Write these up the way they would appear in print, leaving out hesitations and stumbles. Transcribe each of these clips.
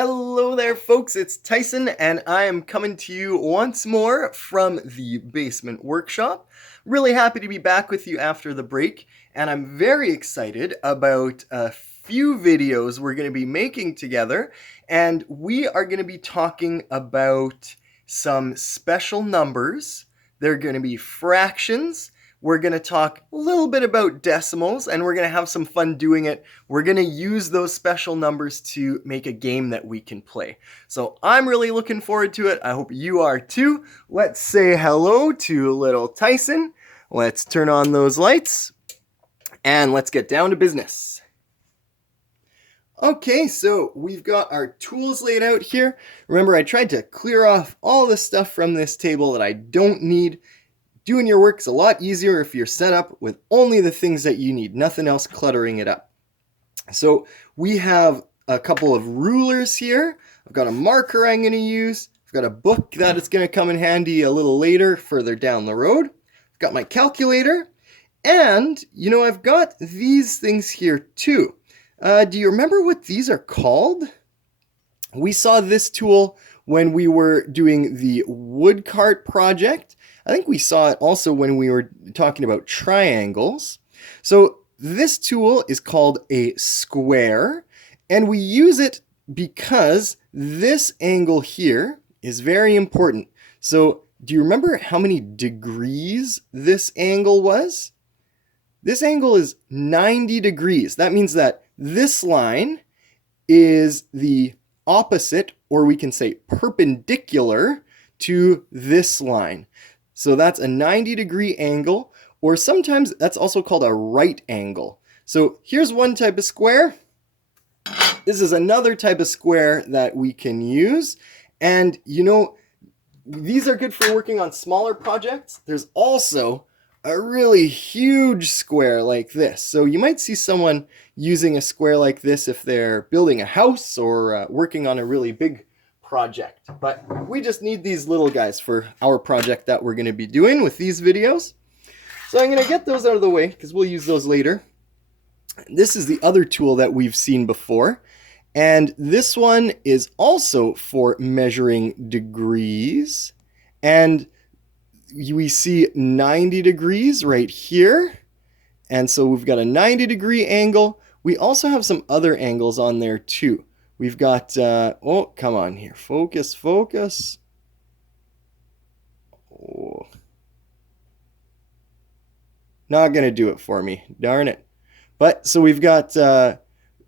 Hello there, folks. It's Tyson, and I am coming to you once more from the basement workshop. Really happy to be back with you after the break, and I'm very excited about a few videos we're going to be making together, and we are going to be talking about some special numbers. They're going to be fractions. We're going to talk a little bit about decimals, and we're going to have some fun doing it. We're going to use those special numbers to make a game that we can play. So I'm really looking forward to it. I hope you are too. Let's say hello to little Tyson. Let's turn on those lights, and let's get down to business. Okay, so we've got our tools laid out here. Remember, I tried to clear off all the stuff from this table that I don't need. Doing your work is a lot easier if you're set up with only the things that you need, nothing else cluttering it up. So we have a couple of rulers here. I've got a marker I'm going to use. I've got a book that is going to come in handy a little later, further down the road. I've got my calculator. And, I've got these things here too. Do you remember what these are called? We saw this tool when we were doing the wood cart project. I think we saw it also when we were talking about triangles. So this tool is called a square, and we use it because this angle here is very important. So do you remember how many degrees this angle was? This angle is 90 degrees. That means that this line is the opposite, or we can say perpendicular to this line. So that's a 90-degree angle, or sometimes that's also called a right angle. So here's one type of square. This is another type of square that we can use. And these are good for working on smaller projects. There's also a really huge square like this. So you might see someone using a square like this if they're building a house or working on a really big project. But we just need these little guys for our project that we're going to be doing with these videos. So I'm going to get those out of the way because we'll use those later. This is the other tool that we've seen before. And this one is also for measuring degrees. And we see 90 degrees right here. And so we've got a 90-degree angle. We also have some other angles on there too. We've got, oh, come on here. Focus. Oh. Not going to do it for me. Darn it. But, so we've got,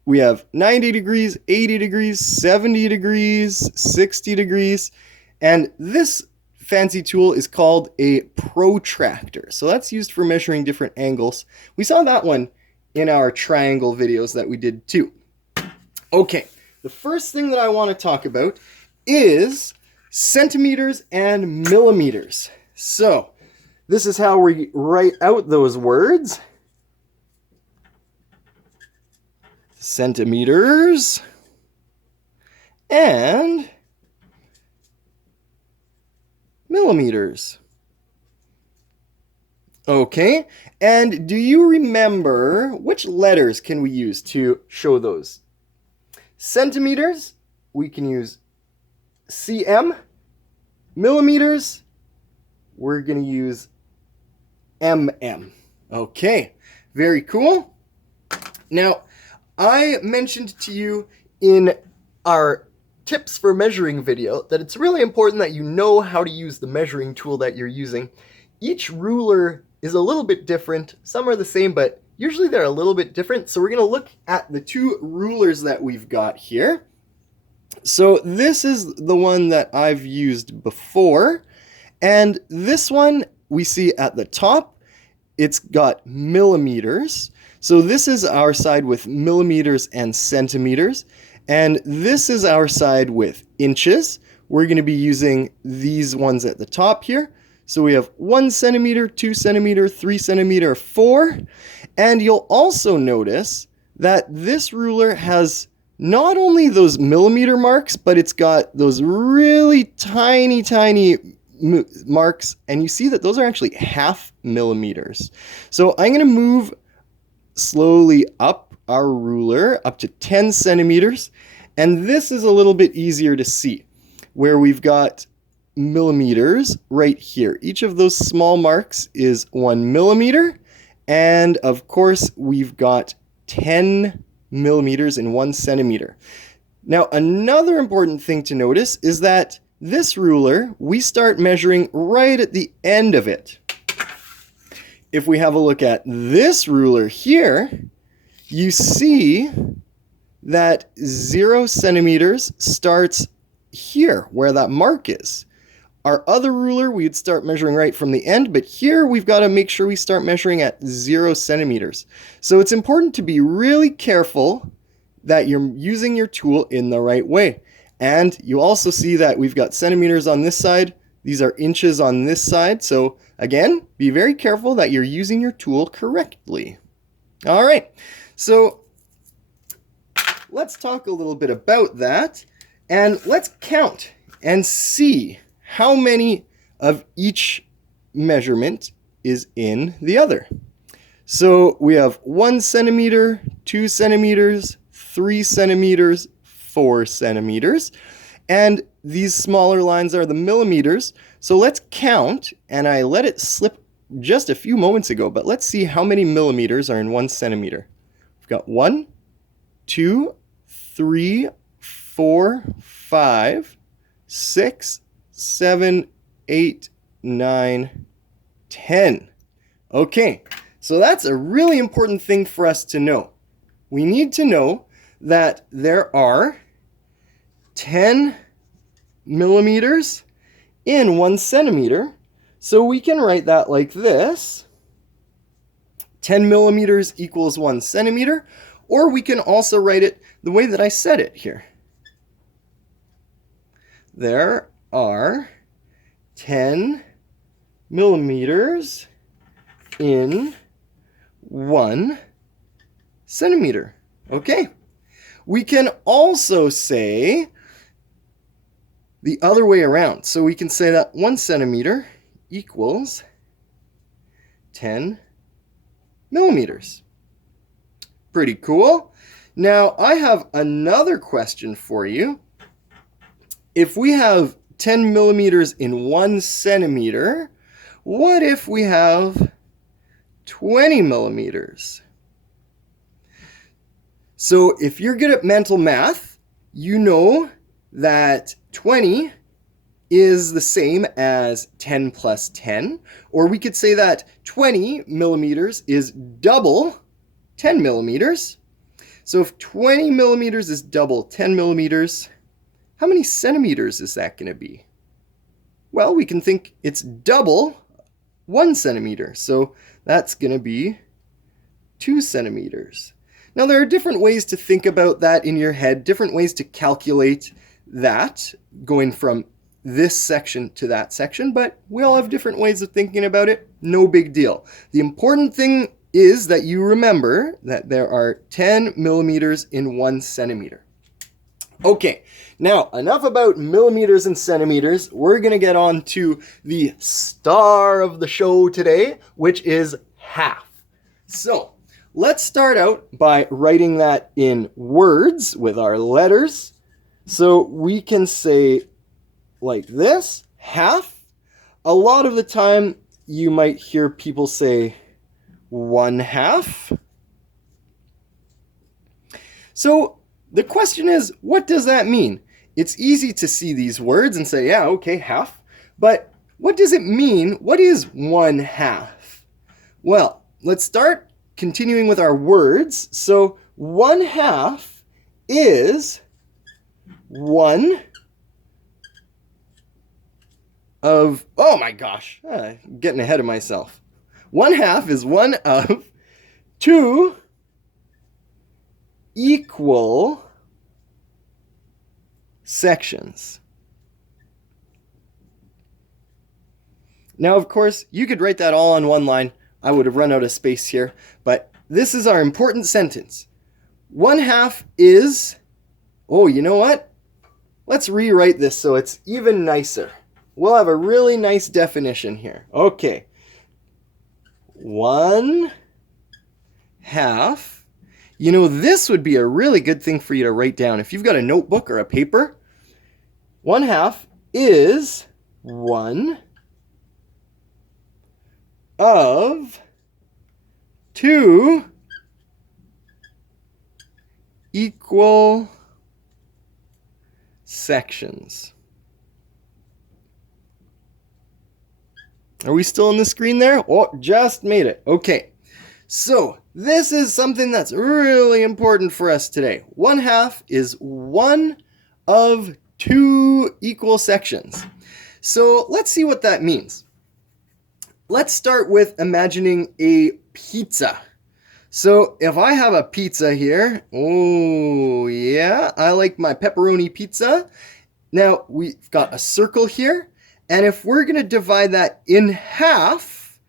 we have 90 degrees, 80 degrees, 70 degrees, 60 degrees. And this fancy tool is called a protractor. So that's used for measuring different angles. We saw that one in our triangle videos that we did too. Okay. The first thing that I want to talk about is centimeters and millimeters. So this is how we write out those words. Centimeters and millimeters. Okay, and do you remember which letters can we use to show those? Centimeters, we can use cm. Millimeters, we're going to use mm. Okay, very cool. Now, I mentioned to you in our tips for measuring video that it's really important that you know how to use the measuring tool that you're using. Each ruler is a little bit different. Some are the same, but usually they're a little bit different. So we're going to look at the two rulers that we've got here. So this is the one that I've used before. And this one we see at the top, it's got millimeters. So this is our side with millimeters and centimeters. And this is our side with inches. We're going to be using these ones at the top here. So we have 1 centimeter, 2 centimeter, 3 centimeter, 4. And you'll also notice that this ruler has not only those millimeter marks, but it's got those really tiny marks. And you see that those are actually half millimeters. So I'm going to move slowly up our ruler up to 10 centimeters. And this is a little bit easier to see, where we've got millimeters right here. Each of those small marks is 1 millimeter. And of course, we've got 10 millimeters in 1 centimeter. Now, another important thing to notice is that this ruler, we start measuring right at the end of it. If we have a look at this ruler here, you see that 0 centimeters starts here, where that mark is. Our other ruler, we'd start measuring right from the end, but here we've got to make sure we start measuring at 0 centimeters. So it's important to be really careful that you're using your tool in the right way. And you also see that we've got centimeters on this side. These are inches on this side. So again, be very careful that you're using your tool correctly. All right, so let's talk a little bit about that. And let's count and see how many of each measurement is in the other. So we have 1 centimeter, 2 centimeters, 3 centimeters, 4 centimeters, and these smaller lines are the millimeters. So let's count, and I let it slip just a few moments ago, but let's see how many millimeters are in 1 centimeter. We've got 1, 2, 3, 4, 5, 6, 7, 8, 9, 10. Okay, so that's a really important thing for us to know. We need to know that there are 10 millimeters in 1 centimeter. So we can write that like this. 10 millimeters equals 1 centimeter. Or we can also write it the way that I said it here. There are 10 millimeters in 1 centimeter. Okay. We can also say the other way around. So we can say that 1 centimeter equals 10 millimeters. Pretty cool. Now, I have another question for you. If we have 10 millimeters in 1 centimeter, what if we have 20 millimeters? So if you're good at mental math, you know that 20 is the same as 10 plus 10, or we could say that 20 millimeters is double 10 millimeters. So if 20 millimeters is double 10 millimeters, how many centimeters is that going to be? Well, we can think it's double 1 centimeter, so that's going to be 2 centimeters. Now, there are different ways to think about that in your head, different ways to calculate that, going from this section to that section, but we all have different ways of thinking about it. No big deal. The important thing is that you remember that there are 10 millimeters in 1 centimeter. Okay, now enough about millimeters and centimeters. We're going to get on to the star of the show today, which is half. So, let's start out by writing that in words with our letters. So we can say like this, half. A lot of the time you might hear people say 1/2. So the question is, what does that mean? It's easy to see these words and say, yeah, okay, half. But what does it mean? What is 1/2? Well, let's start continuing with our words. So 1/2 is 1 of, oh my gosh, getting ahead of myself. 1/2 is 1 of 2 equal sections. Now, of course, you could write that all on one line. I would have run out of space here, but this is our important sentence. 1/2 is, oh, you know what? Let's rewrite this so it's even nicer. We'll have a really nice definition here. Okay. 1/2 You know, this would be a really good thing for you to write down. If you've got a notebook or a paper, 1/2 is 1 of 2 equal sections. Are we still on the screen there? Oh, just made it. Okay. So this is something that's really important for us today. 1/2 is 1 of 2 equal sections. So let's see what that means. Let's start with imagining a pizza. So if I have a pizza here, oh yeah, I like my pepperoni pizza. Now we've got a circle here, and if we're going to divide that in half,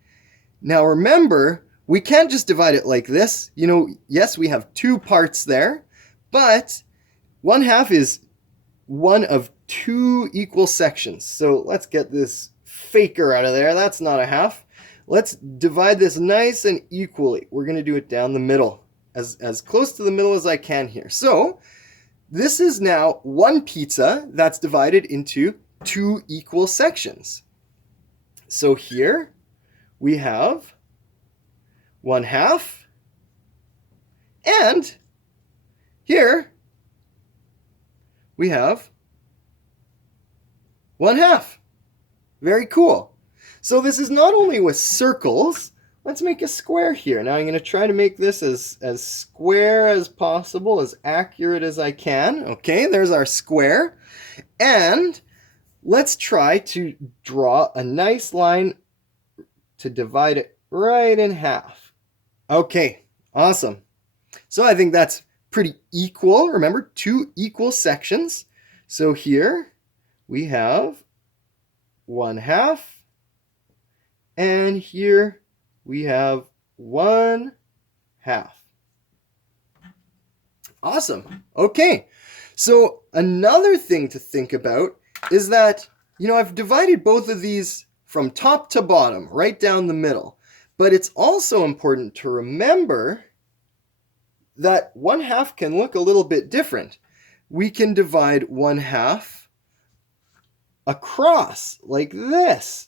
now remember, we can't just divide it like this. You know, yes, we have 2 parts there, but 1/2 is 1 of 2 equal sections. So let's get this faker out of there. That's not a half. Let's divide this nice and equally. We're going to do it down the middle, as close to the middle as I can here. So this is now 1 pizza that's divided into 2 equal sections. So here we have 1/2, and here we have 1/2. Very cool. So this is not only with circles. Let's make a square here. Now I'm going to try to make this as square as possible, as accurate as I can. Okay, there's our square. And let's try to draw a nice line to divide it right in half. Okay, awesome. So I think that's pretty equal. Remember, 2 equal sections. So here we have 1/2. And here we have 1/2. Awesome. Okay. So another thing to think about is that, you know, I've divided both of these from top to bottom, right down the middle. But it's also important to remember that 1/2 can look a little bit different. We can divide 1/2 across like this.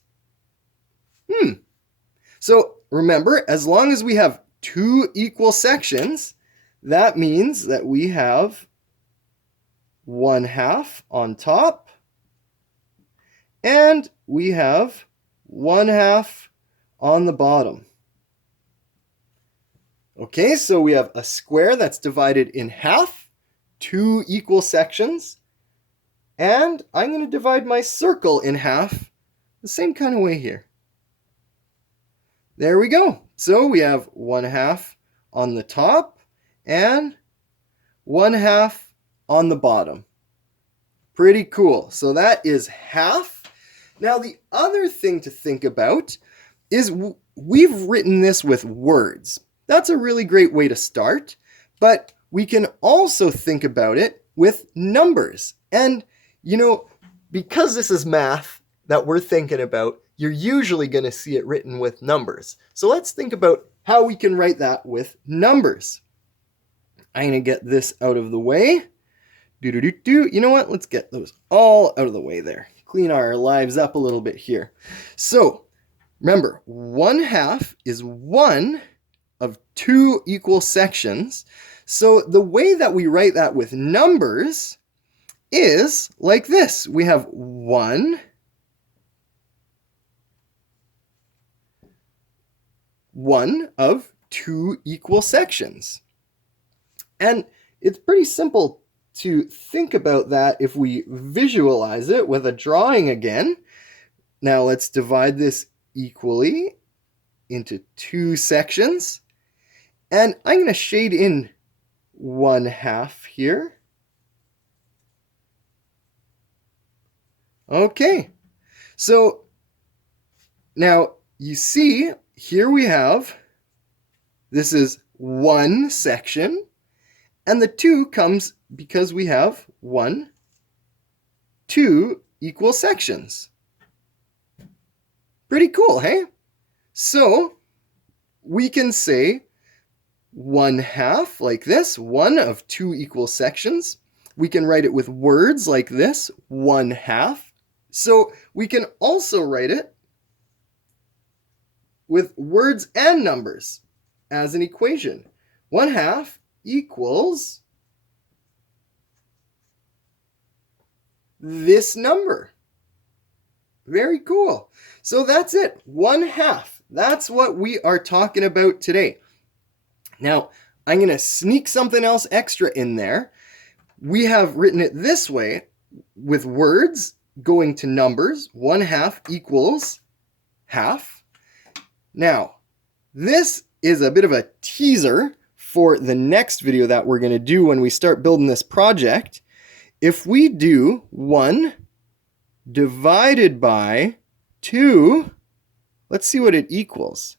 So remember, as long as we have 2 equal sections, that means that we have 1/2 on top, and we have 1/2 on the bottom. Okay, so we have a square that's divided in half, 2 equal sections, and I'm going to divide my circle in half the same kind of way here. There we go. So we have 1/2 on the top and 1/2 on the bottom. Pretty cool. So that is half. Now the other thing to think about is we've written this with words. That's a really great way to start, but we can also think about it with numbers. And, you know, because this is math that we're thinking about, you're usually going to see it written with numbers. So let's think about how we can write that with numbers. I'm going to get this out of the way. You know what? Let's get those all out of the way there. Clean our lives up a little bit here. So remember, 1/2 is 1 of 2 equal sections. So the way that we write that with numbers is like this. We have 1 of 2 equal sections. And it's pretty simple to think about that if we visualize it with a drawing again. Now let's divide this equally into 2 sections. And I'm going to shade in 1/2 here. Okay. So now you see, here we have, this is 1 section, and the 2 comes because we have 2 equal sections. Pretty cool, hey? So we can say 1/2 like this, one of two equal sections. We can write it with words like this, 1/2. So we can also write it with words and numbers as an equation. 1/2 equals this number. Very cool. So that's it, 1/2. That's what we are talking about today. Now, I'm going to sneak something else extra in there. We have written it this way with words going to numbers. 1/2 equals half. Now, this is a bit of a teaser for the next video that we're going to do when we start building this project. If we do 1 divided by 2, let's see what it equals.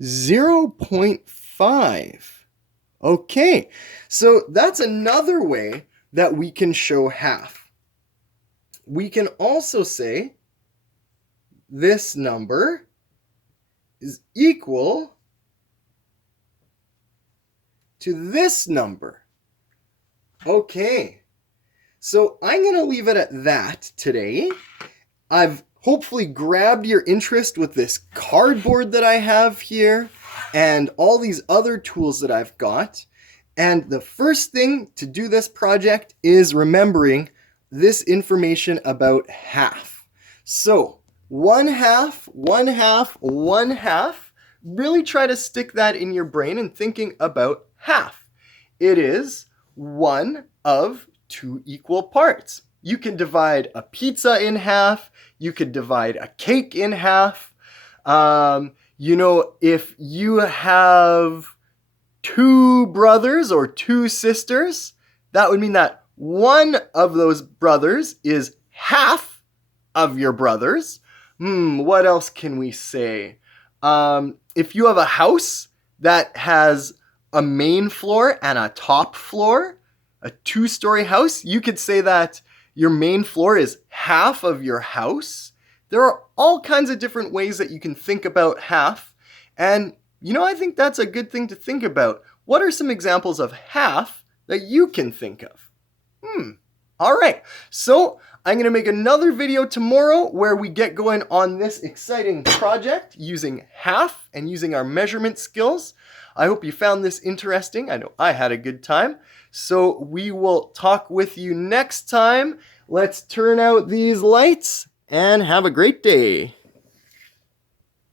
0.5. Okay, so that's another way that we can show half. We can also say this number is equal to this number. Okay, so I'm going to leave it at that today. I've hopefully grabbed your interest with this cardboard that I have here and all these other tools that I've got. And the first thing to do this project is remembering this information about half. So 1/2, 1/2, 1/2. Really try to stick that in your brain and thinking about half. It is one of two equal parts. You can divide a pizza in half. You could divide a cake in half. If you have 2 brothers or 2 sisters, that would mean that one of those brothers is half of your brothers. What else can we say? If you have a house that has a main floor and a top floor, a 2-story house, you could say that your main floor is half of your house. There are all kinds of different ways that you can think about half. And, I think that's a good thing to think about. What are some examples of half that you can think of? All right. So I'm going to make another video tomorrow where we get going on this exciting project using half and using our measurement skills. I hope you found this interesting. I know I had a good time. So we will talk with you next time. Let's turn out these lights and have a great day.